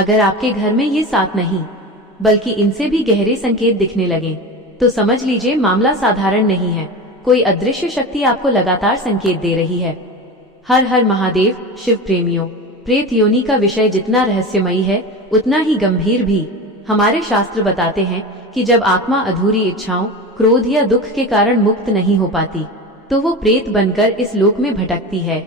अगर आपके घर में ये 7 नहीं बल्कि इनसे भी गहरे संकेत दिखने लगे तो समझ लीजिए मामला साधारण नहीं है। कोई अदृश्य शक्ति आपको लगातार संकेत दे रही है। हर हर महादेव। शिव प्रेमियों, प्रेत योनि का विषय जितना रहस्यमयी है उतना ही गंभीर भी। हमारे शास्त्र बताते हैं कि जब आत्मा अधूरी इच्छाओं, क्रोध या दुख के कारण मुक्त नहीं हो पाती तो वो प्रेत बनकर इस लोक में भटकती है।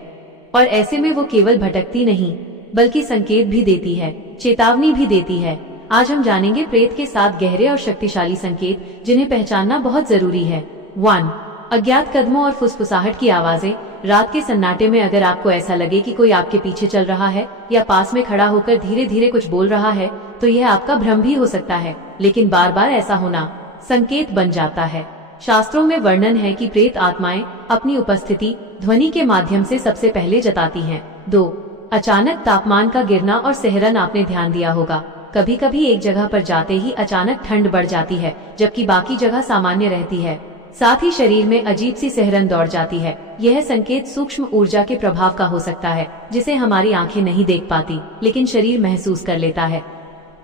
और ऐसे में वो केवल भटकती नहीं बल्कि संकेत भी देती है, चेतावनी भी देती है। आज हम जानेंगे प्रेत के 7 गहरे और शक्तिशाली संकेत जिन्हें पहचानना बहुत जरूरी है। 1. अज्ञात कदमों और फुसफुसाहट की आवाजें। रात के सन्नाटे में अगर आपको ऐसा लगे कि कोई आपके पीछे चल रहा है या पास में खड़ा होकर धीरे धीरे कुछ बोल रहा है तो यह आपका भ्रम भी हो सकता है, लेकिन बार बार ऐसा होना संकेत बन जाता है। शास्त्रों में वर्णन है कि प्रेत आत्माएं अपनी उपस्थिति ध्वनि के माध्यम से सबसे पहले जताती हैं। 2. अचानक तापमान का गिरना और सिहरन। आपने ध्यान दिया होगा कभी कभी एक जगह पर जाते ही अचानक ठंड बढ़ जाती है जबकि बाकी जगह सामान्य रहती है। साथ ही शरीर में अजीब सी सिहरन दौड़ जाती है। यह संकेत सूक्ष्म ऊर्जा के प्रभाव का हो सकता है जिसे हमारी आंखें नहीं देख पाती लेकिन शरीर महसूस कर लेता है।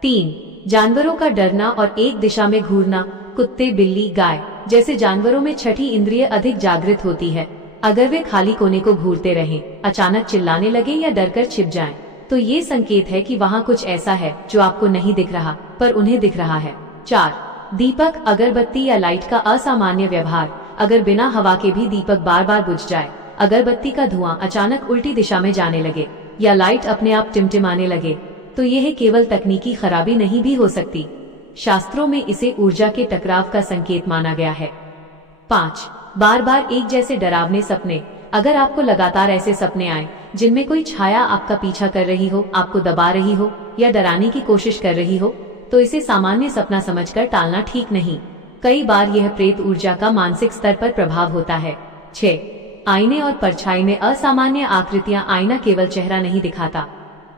3. जानवरों का डरना और एक दिशा में घूरना। कुत्ते, बिल्ली, गाय जैसे जानवरों में छठी इंद्रिय अधिक जागृत होती है। अगर वे खाली कोने को घूरते रहें, अचानक चिल्लाने लगे या डरकर छिप जाएं, तो ये संकेत है कि वहाँ कुछ ऐसा है जो आपको नहीं दिख रहा पर उन्हें दिख रहा है। 4. दीपक, अगरबत्ती या लाइट का असामान्य व्यवहार। अगर बिना हवा के भी दीपक बार बार बुझ जाए, अगरबत्ती का धुआं अचानक उल्टी दिशा में जाने लगे या लाइट अपने आप टिमटिमाने लगे तो यह केवल तकनीकी खराबी नहीं भी हो सकती। शास्त्रों में इसे ऊर्जा के टकराव का संकेत माना गया है। 5. बार बार एक जैसे डरावने सपने। अगर आपको लगातार ऐसे सपने आए जिनमें कोई छाया आपका पीछा कर रही हो, आपको दबा रही हो या डराने की कोशिश कर रही हो तो इसे सामान्य सपना समझकर टालना ठीक नहीं। कई बार यह प्रेत ऊर्जा का मानसिक स्तर पर प्रभाव होता है। 6. आईने और परछाई में असामान्य आकृतियां। आईना केवल चेहरा नहीं दिखाता,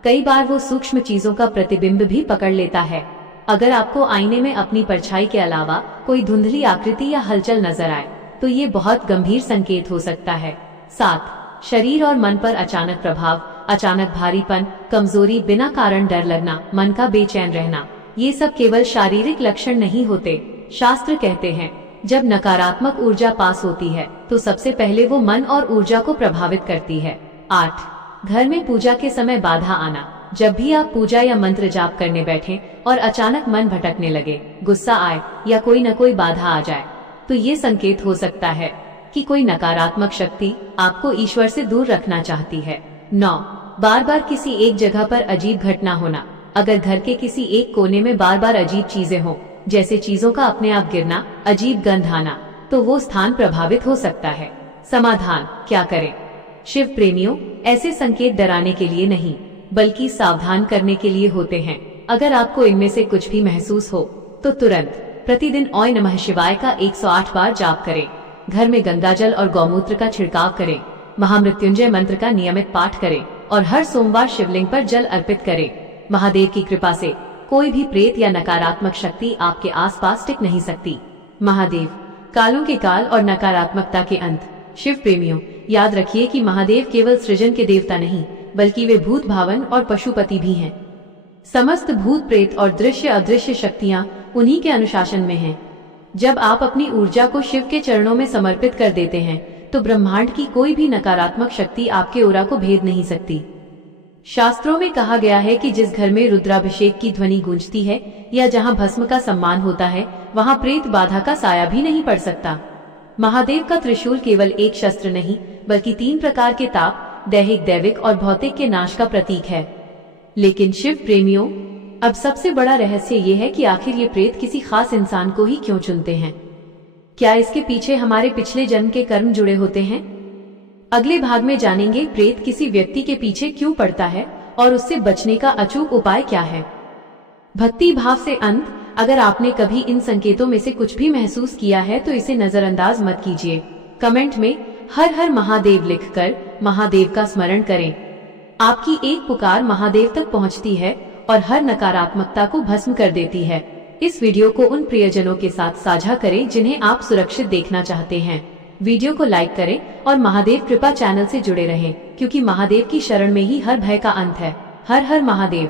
कई बार वो सूक्ष्म चीजों का प्रतिबिंब भी पकड़ लेता है। अगर आपको आईने में अपनी परछाई के अलावा कोई धुंधली आकृति या हलचल नजर आए तो ये बहुत गंभीर संकेत हो सकता है। 7. शरीर और मन पर अचानक प्रभाव। अचानक भारीपन, कमजोरी, बिना कारण डर लगना, मन का बेचैन रहना, ये सब केवल शारीरिक लक्षण नहीं होते। शास्त्र कहते हैं जब नकारात्मक ऊर्जा पास होती है तो सबसे पहले वो मन और ऊर्जा को प्रभावित करती है। 8. घर में पूजा के समय बाधा आना। जब भी आप पूजा या मंत्र जाप करने बैठें और अचानक मन भटकने लगे, गुस्सा आए या कोई न कोई बाधा आ जाए तो ये संकेत हो सकता है कि कोई नकारात्मक शक्ति आपको ईश्वर से दूर रखना चाहती है। 9. बार बार किसी एक जगह पर अजीब घटना होना। अगर घर के किसी एक कोने में बार बार अजीब चीजें हों, जैसे चीजों का अपने आप गिरना, अजीब गंध आना, तो वो स्थान प्रभावित हो सकता है। समाधान, क्या करें? शिव प्रेमियों, ऐसे संकेत डराने के लिए नहीं बल्कि सावधान करने के लिए होते हैं। अगर आपको इनमें से कुछ भी महसूस हो तो तुरंत प्रतिदिन ओम नमः शिवाय का 108 बार जाप करें। घर में गंगाजल और गौमूत्र का छिड़काव करें। महामृत्युंजय मंत्र का नियमित पाठ करें और हर सोमवार शिवलिंग पर जल अर्पित करें। महादेव की कृपा से कोई भी प्रेत या नकारात्मक शक्ति आपके आसपास टिक नहीं सकती। महादेव, कालों के काल और नकारात्मकता के अंत। शिव प्रेमियों, याद रखिए कि महादेव केवल सृजन के देवता नहीं बल्कि वे भूत भावन और पशुपति भी हैं। समस्त भूत, प्रेत और दृश्य अदृश्य शक्तियां उन्हीं के अनुशासन में हैं। जब आप अपनी ऊर्जा को शिव के चरणों में समर्पित कर देते हैं तो ब्रह्मांड की कोई भी नकारात्मक शक्ति आपके ओरा को भेद नहीं सकती। शास्त्रों में कहा गया है कि जिस घर में रुद्राभिषेक की ध्वनि गूंजती है या जहां भस्म का सम्मान होता है वहां प्रेत बाधा का साया भी नहीं पड़ सकता। महादेव का त्रिशूल केवल एक शस्त्र नहीं बल्कि 3 प्रकार के ताप, दैहिक, दैविक और भौतिक के नाश का प्रतीक है। लेकिन शिव प्रेमियों, अब सबसे बड़ा रहस्य ये है कि आखिर ये प्रेत किसी खास इंसान को ही क्यों चुनते हैं? क्या इसके पीछे हमारे पिछले जन्म के कर्म जुड़े होते हैं? अगले भाग में जानेंगे प्रेत किसी व्यक्ति के पीछे क्यों पड़ता है और उससे बचने का अचूक उपाय क्या है। भक्ति भाव से अंत। अगर आपने कभी इन संकेतों में से कुछ भी महसूस किया है तो इसे नजरअंदाज मत कीजिए। कमेंट में हर हर महादेव लिखकर महादेव का स्मरण करें। आपकी एक पुकार महादेव तक पहुंचती है और हर नकारात्मकता को भस्म कर देती है। इस वीडियो को उन प्रियजनों के साथ साझा करें जिन्हें आप सुरक्षित देखना चाहते हैं। वीडियो को लाइक करें और महादेव कृपा चैनल से जुड़े रहें, क्योंकि महादेव की शरण में ही हर भय का अंत है। हर हर महादेव।